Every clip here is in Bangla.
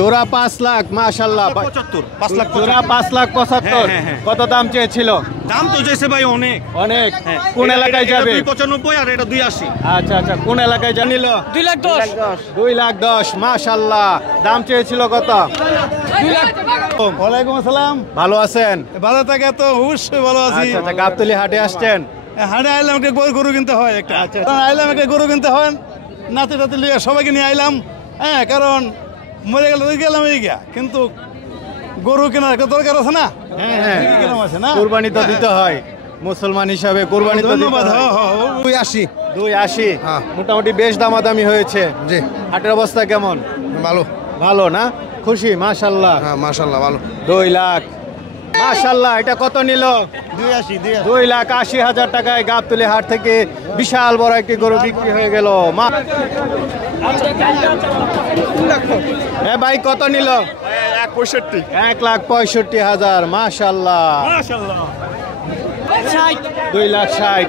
জোড়া 5 লাখ মাশাআল্লাহ 75 5 লাখ জোড়া 5 লাখ 75 কত দাম চেয়েছিল? দাম তো চাইছে ভাই অনেক অনেক। কোন এলাকায় যাবে? 295 আর এটা 280। আচ্ছা আচ্ছা, কোন এলাকায় জানিল? 2 লাখ 10 2 লাখ 10 মাশাআল্লাহ। দাম চেয়েছিল কত? 2 লাখ। ওয়ালাইকুম আসসালাম, ভালো আছেন? ভালো থাকে তো অবশ্যই ভালো আছি। আচ্ছা আচ্ছা, গাবতলী হাটে আসছেন? হাটে আইলাম একটা গরু কিনতে হয় একটা। আচ্ছা। আইলাম একটা গরু কিনতে হয়, নাতি টাতি লিয়ে সবাইকে নিয়ে আইলাম। হ্যাঁ, কারণ মরে গেলে ওই গেলাম এই গিয়া, কিন্তু গরু কেনার একটা দরকার আছে না? হ্যাঁ কিরকম আছে না? কুরবানি তো দিতে হয়, মুসলমান হিসাবে কুরবানি তো দিতে ধন্যবাদ। হয়। 280। 280 হ্যাঁ। মোটামুটি বেশ দামাদামি হয়েছে। জি, হাটের অবস্থা কেমন? ভালো। ভালো না? খুশি? মাশাআল্লাহ। হ্যাঁ, মাশাআল্লাহ ভালো। 2 লাখ মাশাআল্লাহ। এটা কত নিল? 280। 2,80,000 টাকায় গাবতলী হাট থেকে বিশাল বড় একটি গরু বিক্রি হয়ে গেল। ভাই কত নিল? 165। 1,65,000 মাশাআল্লাহ। 2,60,000।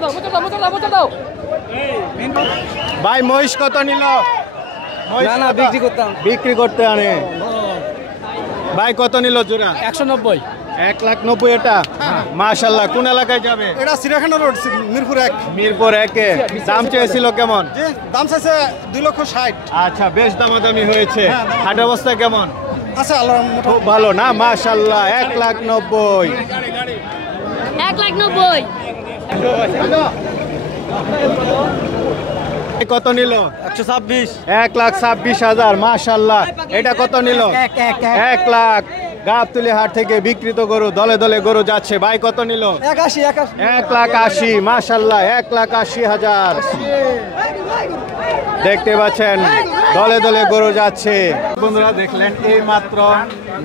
ভাই মহিষ কত নিল? না বিক্রি করতে আনে। ভাই কত নিল জোড়া? 190 1,90,000 এটা মাশাআল্লাহ। কোন এলাকায় যাবে? এটা সিরাখানা রোড, মিরপুর 1। মিরপুর 1-এ। দাম চেয়েছিল কেমন? জি, দাম চাইছে 2,60,000। আচ্ছা, বেশ দামাদামি হয়েছে। হাটের অবস্থা কেমন? আচ্ছা, আল্লাহ খুব ভালো না? মাশাআল্লাহ। 1,90,000। 1,90,000 কত নিল? 126 1,26,000 মাশাআল্লাহ। এটা কত নিল? 1 লাখ। গাবতলী হাট থেকে বিক্রিত গরু, দলে দলে গরু যাচ্ছে। ভাই কত নিল? 1,80,000 মাশাআল্লাহ। 1,80,000 দেখতে পাচ্ছেন, দলে দলে গরু যাচ্ছে। বন্ধুরা দেখলেন, এই মাত্র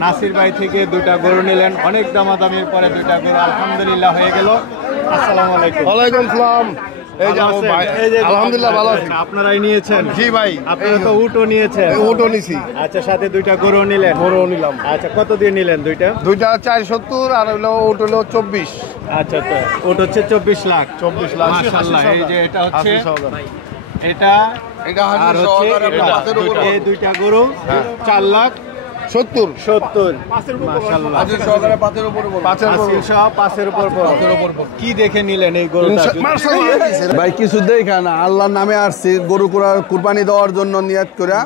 নাসির ভাই থেকে 2টা গরু নিলেন। অনেক দামাদামির পরে 2টা গরু আলহামদুলিল্লাহ হয়ে গেল। আসসালামু আলাইকুম। ওয়ালাইকুম সালাম। এই যে ভালো ভাই, আছেন? এই যে আলহামদুলিল্লাহ ভালো আছি। আপনারাই নিয়েছেন? জি ভাই, আপনারা তো উটও নিয়েছেন? ওটো নিছি। আচ্ছা, সাথে 2টা গরু নিলেন? গরু নিলাম। আচ্ছা, কত দিয়ে নিলেন 2টা? 2টা 470 আর হলো ওটো হলো 24। আচ্ছা আচ্ছা, ওটা হচ্ছে 24 লাখ। 24 লাখ। মাশাআল্লাহ। এই যে এটা হচ্ছে, 80,000। এটা এটা আর হচ্ছে এটা। এই 2টা গরু 4,70,000 মাশাআল্লাহ। আসিল সহ 5-এর উপর পড়বে। কি দেখে নিলেন এই গরুটা? ভাই কিছু দেখা না, আল্লাহর নামে আসছি গরু কুরবানি দেওয়ার জন্য নিয়ত করে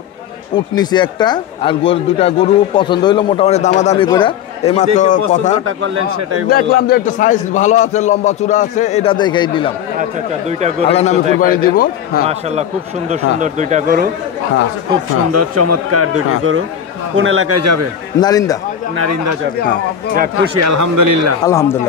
উট নিছি একটা, আর 2টা গরু পছন্দ হইলো, মোটামুটি দামাদামি করে এই মাত্র কথা করলেন সেটাই দেখলাম যে একটা সাইজ ভালো আছে, লম্বা চূড়া আছে, এটা দেখেই নিলাম। আচ্ছা আচ্ছা, 2টা গরু আল্লাহর নামে কুরবানি দিব। হ্যাঁ মাশাআল্লাহ, খুব সুন্দর সুন্দর 2টা গরু। হ্যাঁ, খুব সুন্দর চমৎকার 2টি গরু। কোন এলাকায় যাবে? নারিন্দা। নারিন্দা যাবে। যাক, খুশি আলহামদুলিল্লাহ। আলহামদুলিল্লাহ।